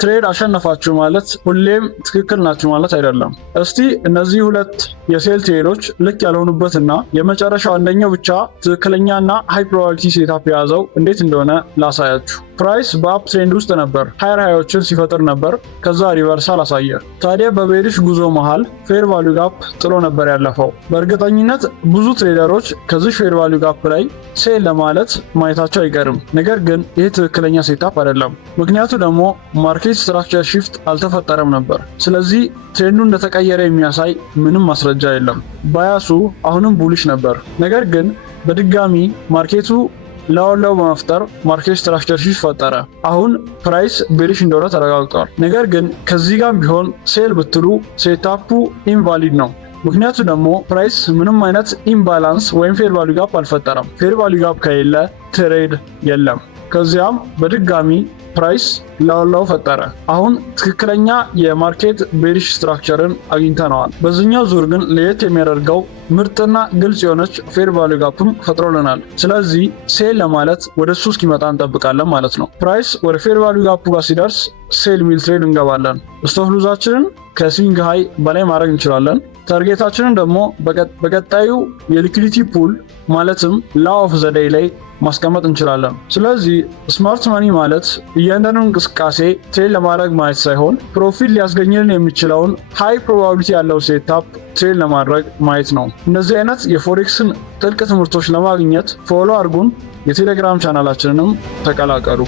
ትሬድ አሸነፋችሁ ማለት ሁሌም ትክክል ናችሁ ማለት አይደለም። እስቲ እነዚህ ሁለት የሴል ትሬዶች ልክ ያልሆኑበትና የመጨረሻው አንደኛው ብቻ ትክክለኛና ሃይ ፕሮባቢሊቲ ሴታፕ የያዘው እንዴት እንደሆነ ላሳያችሁ። ፕራይስ በአፕ ትሬንድ ውስጥ ነበር፣ ሃየር ሃዮችን ሲፈጥር ነበር፣ ከዛ ሪቨርሳል አሳየ። ታዲያ በቤሪሽ ጉዞ መሃል ፌር ቫልዩ ጋፕ ጥሎ ነበር ያለፈው። በእርግጠኝነት ብዙ ትሬደሮች ከዚህ ፌር ቫልዩ ጋፕ ላይ ሴል ለማለት ማየታቸው አይቀርም። ነገር ግን ይህ ትክክለኛ ሴታፕ አይደለም። ምክንያቱ ደግሞ ማርኬት ስትራክቸር ሺፍት አልተፈጠረም ነበር። ስለዚህ ትሬንዱ እንደተቀየረ የሚያሳይ ምንም ማስረጃ የለም። ባያሱ አሁንም ቡሊሽ ነበር። ነገር ግን በድጋሚ ማርኬቱ ላው በመፍጠር ማርኬት ስትራክቸር ሺፍት ፈጠረ። አሁን ፕራይስ ቤሪሽ እንደሆነ ተረጋግጧል። ነገር ግን ከዚህ ጋር ቢሆን ሴል ብትሉ ሴታፑ ኢንቫሊድ ነው። ምክንያቱ ደግሞ ፕራይስ ምንም አይነት ኢምባላንስ ወይም ፌር ቫልዩ ጋፕ አልፈጠረም። ፌር ቫልዩ ጋፕ ከሌለ ትሬድ የለም። ከዚያም በድጋሚ ፕራይስ ላው ፈጠረ። አሁን ትክክለኛ የማርኬት ቤሪሽ ስትራክቸርን አግኝተነዋል። በዚህኛው ዙር ግን ለየት የሚያደርገው ምርጥና ግልጽ የሆነች ፌር ቫልዩ ጋፕም ፈጥሮልናል። ስለዚህ ሴል ለማለት ወደ እሱ እስኪመጣ እንጠብቃለን ማለት ነው። ፕራይስ ወደ ፌር ቫልዩ ጋፑ ጋር ሲደርስ ሴል ሚል ትሬድ እንገባለን። ስቶፕ ሉዛችንን ከስዊንግ ሃይ በላይ ማድረግ እንችላለን። ታርጌታችንን ደግሞ በቀጣዩ የሊኩዊዲቲ ፑል ማለትም ላው ኦፍ ዘ ዴይ ላይ ማስቀመጥ እንችላለን። ስለዚህ ስማርት መኒ ማለት እያንዳንዱ እንቅስቃሴ ትሬድ ለማድረግ ማየት ሳይሆን ፕሮፊት ሊያስገኝልን የሚችለውን ሃይ ፕሮባቢሊቲ ያለው ሴታፕ ትሬድ ለማድረግ ማየት ነው። እነዚህ አይነት የፎሬክስን ጥልቅ ትምህርቶች ለማግኘት ፎሎ አድርጉን። የቴሌግራም ቻናላችንንም ተቀላቀሉ።